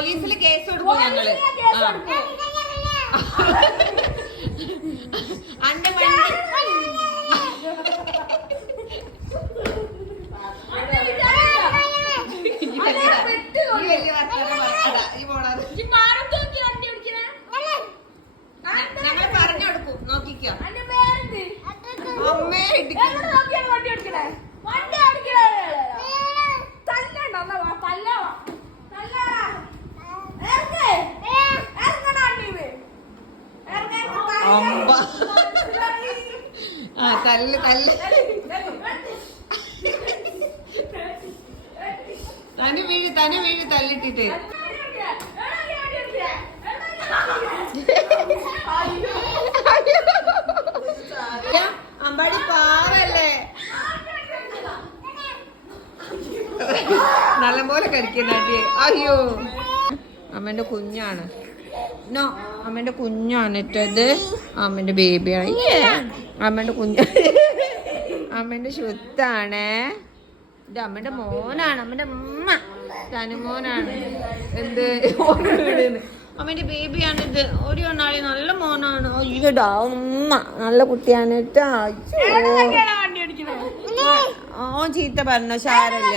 പോലീസിൽ കേസ് കൊടുക്കും ഞങ്ങൾ. അന്റെ വണ്ടി. ഞങ്ങൾ പറഞ്ഞു കൊടുക്കും. നോക്കിക്കോ. അമ്മേ ഇടിക്കും ആ തല്ല് തല്ല്. തനു വീഴ് തനു വീഴ് തല്ലിട്ടിട്ട്. അമ്പാടി പാവല്ലേ നല്ലപോലെ കരിക്കുന്ന അടിയെ അയ്യോ. അമ്മന്റെ കുഞ്ഞാണ്. അമ്മന്റെ കുഞ്ഞാണ് ഇട്ടത് അമ്മന്റെ ബേബിയാണ് അമ്മന്റെ കുഞ്ഞ്. അമ്മന്റെ ശുദ്ധാണ്. ഇത് അമ്മന്റെ മോനാണ്. അമ്മന്റെ ഉമ്മ. തനുമോനാണ്. എന്ത്. അമ്മന്റെ ബേബിയാണ് ഇത്. ഒരു ഒന്നാളി നല്ല മോനാണ്. അയ്യോടാ ഉമ്മ. നല്ല കുട്ടിയാണ് കേട്ടോ. ഓ ചീത്ത പറഞ്ഞോ സാരല്ല